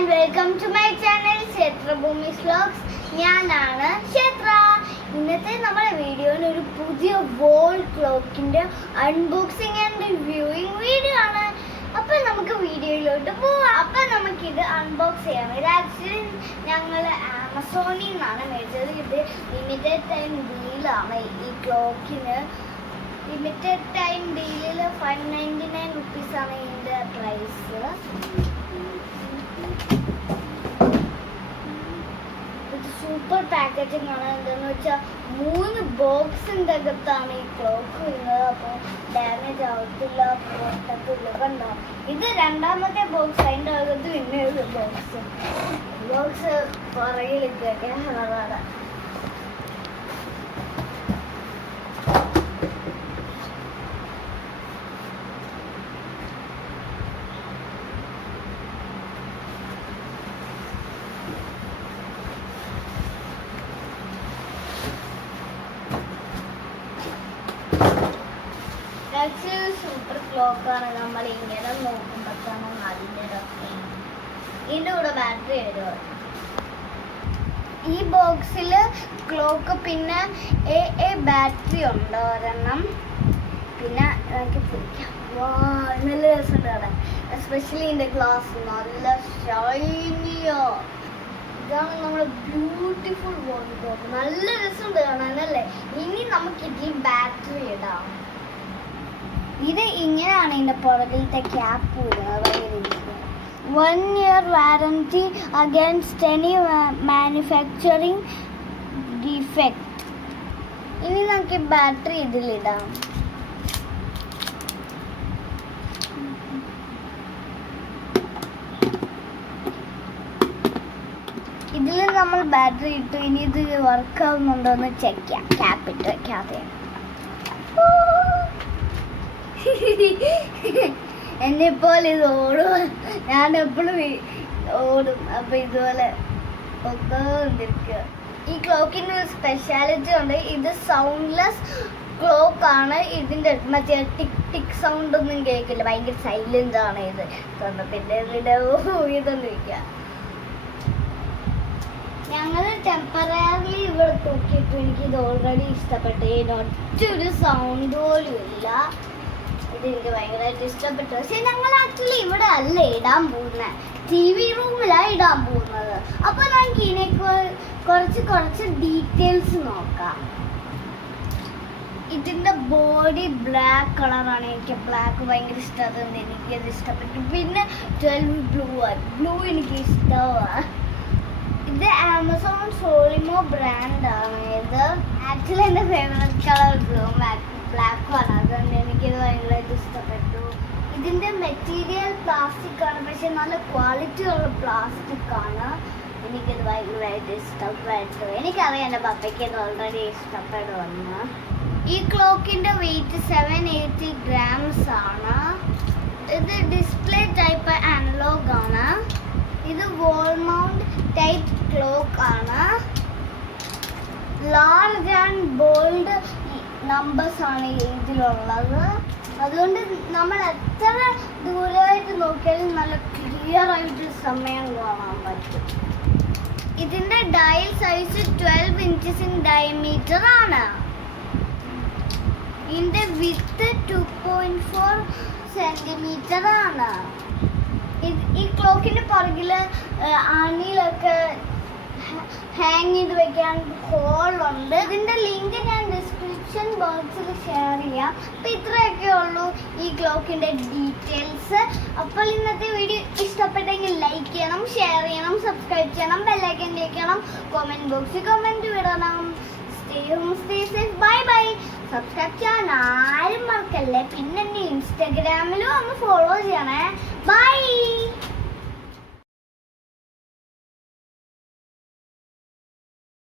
and welcome to my channel KshethraBhoomi'sVlogs. ഞാനാണ് ക്ഷേത്ര. ഇന്നത്തെ നമ്മുടെ വീഡിയോയിൽ ഒരു പുതിയ വോൾ ക്ലോക്കിന്റെ അൺബോക്സിംഗ് ആൻഡ് റിവ്യൂയിങ് വീഡിയോ ആണ്. അപ്പോൾ നമുക്ക് വീഡിയോയിലോട്ട് പോവാം. അപ്പോൾ നമുക്കിത് അൺബോക്സ് ചെയ്യാം. ഇത് ആക്ച്വലി ഞങ്ങൾ ആമസോണിൽ നിന്നാണ് മേടിച്ചത്. ഇത് ലിമിറ്റഡ് ടൈം ഡീലാണ്. ഈ ക്ലോക്കിന് ലിമിറ്റഡ് ടൈം ഡീലിൽ 599 റുപ്പീസാണ് ഇതിൻ്റെ പ്രൈസ്. സൂപ്പർ പാക്കേജിംഗ് ആണ്. എന്താണെന്ന് വെച്ചാൽ 3 ബോക്സിൻ്റെ അകത്താണ് ഈ ക്ലോക്ക് വരുന്നത്. അപ്പോൾ ഡാമേജ് ആവത്തില്ല, പൊട്ടത്തില്ല. കണ്ടോ, ഇത് രണ്ടാമത്തെ ബോക്സ്. അതിൻ്റെ അകത്ത് പിന്നെ ഒരു ബോക്സ് പുറകിലിട്ട് കളറാണ്. സൂപ്പർ ക്ലോക്കാണ്. നമ്മൾ ഇങ്ങനെ നോക്കുമ്പോഴാണ് നല്ല രസം. ഇതിൻ്റെ കൂടെ ബാറ്ററി ഇടുക. ഈ ബോക്സിൽ ക്ലോക്ക്, പിന്നെ ബാറ്ററി ഉണ്ട് ഒരെണ്ണം. പിന്നെ എനിക്ക് പിടിക്കാം. നല്ല രസമുണ്ട് കാണാൻ. എസ്പെഷ്യലി ഇതിൻ്റെ ഗ്ലാസ് നല്ല ഷൈനിയോ. ഇതാണ് നമ്മുടെ ബ്യൂട്ടിഫുൾ വോൾ ക്ലോക്ക്. നല്ല രസമുണ്ട് കാണാനല്ലേ. ഇനി നമുക്ക് ഇതിൽ ബാറ്ററി ഇടാം. ഇത് ഇങ്ങനെയാണ് ഇതിൻ്റെ പുറകിലത്തെ ക്യാപ്പ് വരുന്നത്. 1 year warranty against any manufacturing defect. ഇനി നമുക്ക് ബാറ്ററി ഇതിലിടാം. ഇതിൽ നമ്മൾ ബാറ്ററി ഇട്ടു. ഇനി ഇത് വർക്ക് ആവുന്നുണ്ടോ എന്ന് ചെക്ക് ചെയ്യാം. ക്യാപ്പിട്ട് വെക്കാതെ എന്നെപ്പോലെ ഇത് ഓടും. ഞാൻ എപ്പോഴും ഓടും. അപ്പം ഇതുപോലെ ഒന്നിരിക്കുക. ഈ ക്ലോക്കിന് ഒരു സ്പെഷ്യാലിറ്റി ഉണ്ട്. ഇത് സൗണ്ട്ലെസ് ക്ലോക്ക് ആണ്. ഇതിൻ്റെ മറ്റേ ടിക് ടിക് സൗണ്ട് ഒന്നും കേൾക്കില്ല. ഭയങ്കര സൈലൻ്റ് ആണ് ഇത്. പിന്നെ ഇതൊന്നിരിക്കുക. ഞങ്ങൾ ടെമ്പററി ഇവിടെ തൂക്കിയിട്ടു. എനിക്കിത് ഓൾറെഡി ഇഷ്ടപ്പെട്ടു. ഇതിനൊറ്റൊരു സൗണ്ട് പോലും ഇല്ല. ഇതെനിക്ക് ഭയങ്കരമായിട്ട് ഇഷ്ടപ്പെട്ടു. പക്ഷെ ഞങ്ങൾ ആക്ച്വലി ഇവിടെ അല്ല ഇടാൻ പോകുന്നത്. TV റൂമിലാണ് ഇടാൻ പോകുന്നത്. അപ്പോൾ നമുക്ക് ഇതിനെ കുറച്ച് ഡീറ്റെയിൽസ് നോക്കാം. ഇതിൻ്റെ ബോഡി ബ്ലാക്ക് കളറാണ്. എനിക്ക് ബ്ലാക്ക് ഭയങ്കര ഇഷ്ടമാണ്. എനിക്കത് ഇഷ്ടപ്പെട്ടു. പിന്നെ 12 ബ്ലൂ എനിക്ക് ഇഷ്ടമാണ്. ഇത് ആമസോൺ സോളിമോ ബ്രാൻഡാണ്. ഇത് ആക്ച്വലി എൻ്റെ ഫേവറേറ്റ് കളർ ബ്ലാക്ക് ആണ്. അതുകൊണ്ട് എനിക്കിത് ഭയങ്കരമായിട്ട് ഇഷ്ടപ്പെട്ടു. ഇതിൻ്റെ മെറ്റീരിയൽ പ്ലാസ്റ്റിക് ആണ്. പക്ഷെ നല്ല ക്വാളിറ്റി ഉള്ള പ്ലാസ്റ്റിക് ആണ്. എനിക്കിത് ഭയങ്കരമായിട്ട് ഇഷ്ടപ്പെട്ടു. എനിക്കറിയാം എൻ്റെ പപ്പയ്ക്ക് ഇത് ഓൾറെഡി ഇഷ്ടപ്പെടുമെന്ന്. ഈ ക്ലോക്കിൻ്റെ വെയിറ്റ് 780 grams ആണ്. ഇത് ഡിസ്പ്ലേ ടൈപ്പ് അനലോഗ് ആണ്. ഇത് വോൾ മൗണ്ട് ടൈപ്പ് ക്ലോക്ക് ആണ്. ലാർജ് ആൻഡ് ബോൾഡ് നമ്പേഴ്സ് ആണ് ഇതിലുള്ളത്. അതുകൊണ്ട് നമ്മൾ എത്ര ദൂരമായിട്ട് നോക്കിയാലും നല്ല ക്ലിയർ ആയിട്ട് സമയം കാണാൻ പറ്റും. ഇതിൻ്റെ dial size 12 inches in diameter ആണ്. ഇതിൻ്റെ വിത്ത് 2.4 centimeter ആണ്. ഈ ക്ലോക്കിൻ്റെ പുറകിൽ ആണിയിലൊക്കെ ഹാങ് ചെയ്ത് വെക്കാൻ ഹോളുണ്ട്. ഇതിൻ്റെ ലിങ്ക് ഞാൻ ഡിസ്ക്രിപ്ഷൻ ബോക്സിൽ ഷെയർ ചെയ്യാം. അപ്പോൾ ഇത്രയൊക്കെ ഉള്ളൂ ഈ ക്ലോക്കിൻ്റെ ഡീറ്റെയിൽസ്. അപ്പോൾ ഇന്നത്തെ വീഡിയോ ഇഷ്ടപ്പെട്ടെങ്കിൽ ലൈക്ക് ചെയ്യണം, ഷെയർ ചെയ്യണം, സബ്സ്ക്രൈബ് ചെയ്യണം, ബെല്ലൈക്കൻ ഞെക്കണം, കമൻറ്റ് ബോക്സിൽ കമൻറ്റ് വിടണം. Stay home, stay safe. Bye bye. Subscribe ചെയ്യാൻ ആരും മറക്കല്ലേ. പിന്നെ എന്നെ ഇൻസ്റ്റാഗ്രാമിലും ഒന്ന് ഫോളോ ചെയ്യണേ. ബൈ.